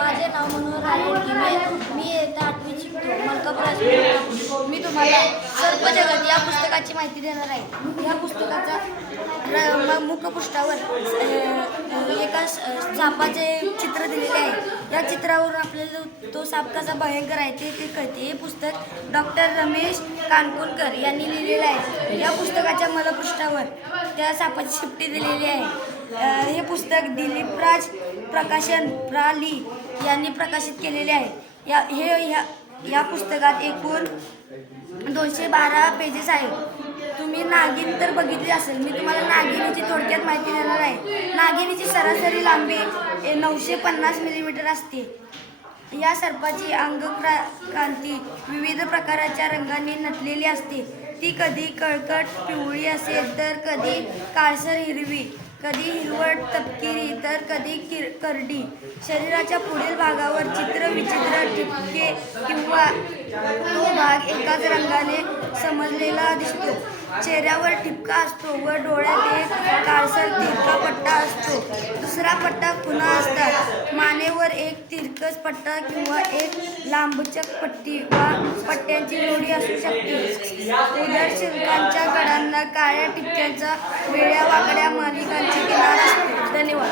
माझे नाव मनोहर रायवडकी. मी इयत्ता 8वीत शिकतो. मलकापूर हायस्कूल. मी तुम्हाला सर्पजगत या पुस्तकाची माहिती देणार आहे. या पुस्तकाचा मुखपृष्ठावर एका सापाचे चित्र दिलेले आहे. या चित्रावरून आपल्याला तो साप कसा भयंकर आहे ते कळते. हे पुस्तक डॉक्टर रमेश कानकोणकर यांनी लिहिलेलं आहे. या पुस्तकाच्या मलपृष्ठावर त्या सापाची शिफ्टी दिलेली आहे. हे पुस्तक दिलीपराज प्रकाशन प्रा.ली यांनी प्रकाशित केलेले आहे. या पुस्तकात एकूण 212 पेजेस आहेत. तुम्ही नागिन तर बघितली असेल. मी तुम्हाला नागिनीची थोडक्यात माहिती देणार आहे. नागिनीची सरासरी लांबी 950 मिलीमीटर असते. या सर्पाची अंगकांती विविध प्रकारच्या रंगांनी नटलेली असते. ती कधी कळकट पिवळी असेल तर कधी काळसर हिरवी, कधी हिरवट तपकिरी तर कधी करडी. शरीराच्या पुढील भागावर विचित्र ठिपके किंवा तो भाग एकाच रंगाने समजलेला दिसतो. चेहऱ्यावर ठिपका असतो व डोळ्यात एक काळसर तिरका पट्टा असतो. दुसरा पट्टा खुणा असतात. मानेवर एक तिरकस पट्टा किंवा एक लांबचक पट्टी वा पट्ट्यांची जोडी असू शकते. उदर शिंगांच्या कडांना काळ्या ठिपक्यांचा वेड्या वाकड्या मलिकांची किनार असते. धन्यवाद.